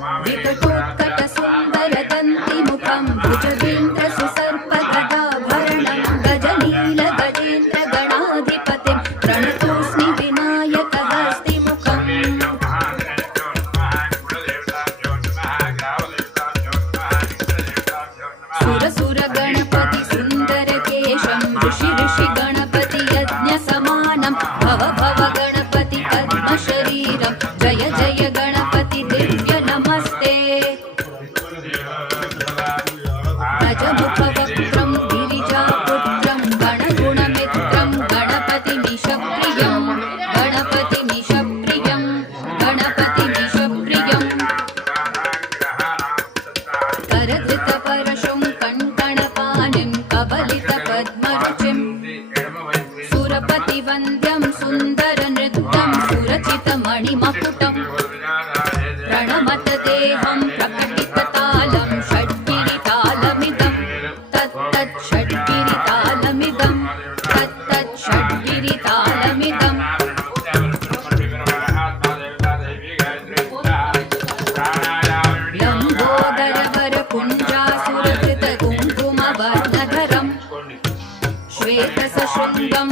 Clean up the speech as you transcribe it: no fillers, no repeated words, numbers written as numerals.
विकटोत्कटसुन्दरदन्तिमुखं भुजगेन्द्रसुसर्पगदाभरणं गजनीलगजेन्द्रगणाधिपतिं प्रणतोऽस्मि विनायकहस्तिमुखम् सुरसुरगणपति सुन्दरकेशं ऋषि गणपति यज्ञसमानं भव भव गणपति पद्मशरीरं जय जय गणपति दिव्य नमस्ते गजमुखवक्त्रं गिरिजापुत्रं गणगुणमित्रं गणपतिमीशप्रियं गणपतिमीशप्रियं गणपतिमीशप्रियं करधृतपरशुं कङ्कणपाणिं कबलितपद्मरुचिं सुरपतिवन्द्यं सुन्दरनृत्यं सुरचितमणिमकुटं प्रणमत देहं प्रकटिततालं षड्गिरितालमिदं तत्तत् षड्गिरितालमिदं तत्तत् षड्गिरितालमिदं लम्बोदरवरपुञ्जासुरकृतकुङ्कुमवर्णधरं श्वेतसशृङ्गं